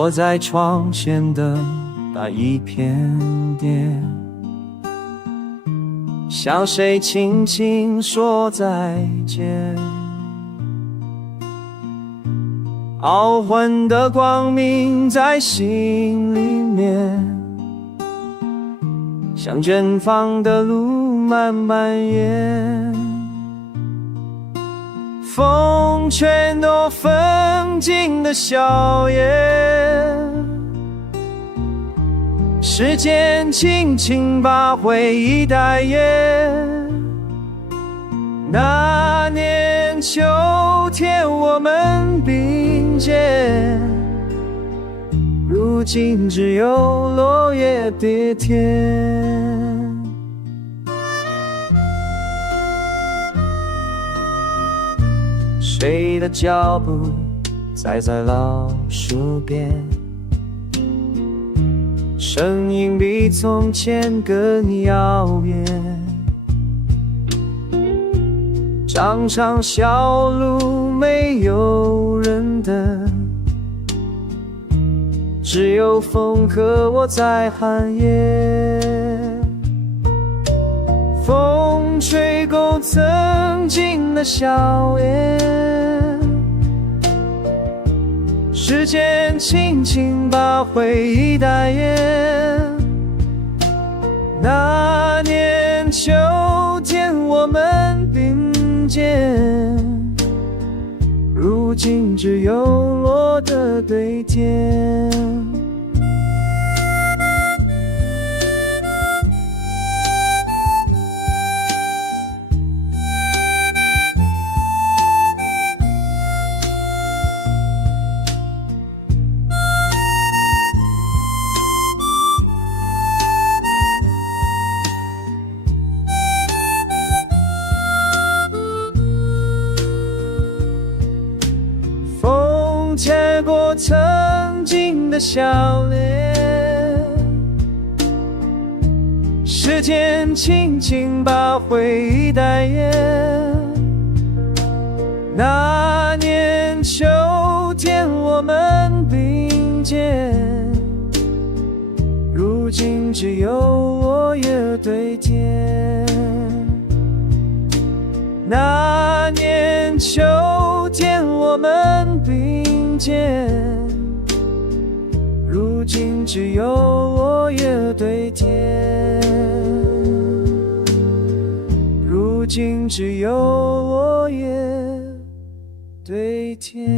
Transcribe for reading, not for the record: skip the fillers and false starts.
坐在窗前的那一片叶，向谁轻轻说再见。傲魂的光明在心里面，向远方的路慢慢延。风吹诺风景的笑颜，时间轻轻把回忆带远。那年秋天我们并肩，如今只有落叶叠天。谁的脚步踩在老树边，声音比从前更遥远。长长小路没有人等，只有风和我在寒夜。风吹过曾经的笑颜，时间轻轻把回忆带远。那年秋天我们并肩，如今只有落的堆填。牵过曾经的笑脸，时间轻轻把回忆带远。那年秋天我们并肩，如今只有落叶堆填。那年秋天我们并肩，如今只有落叶堆填。如今只有落叶堆填。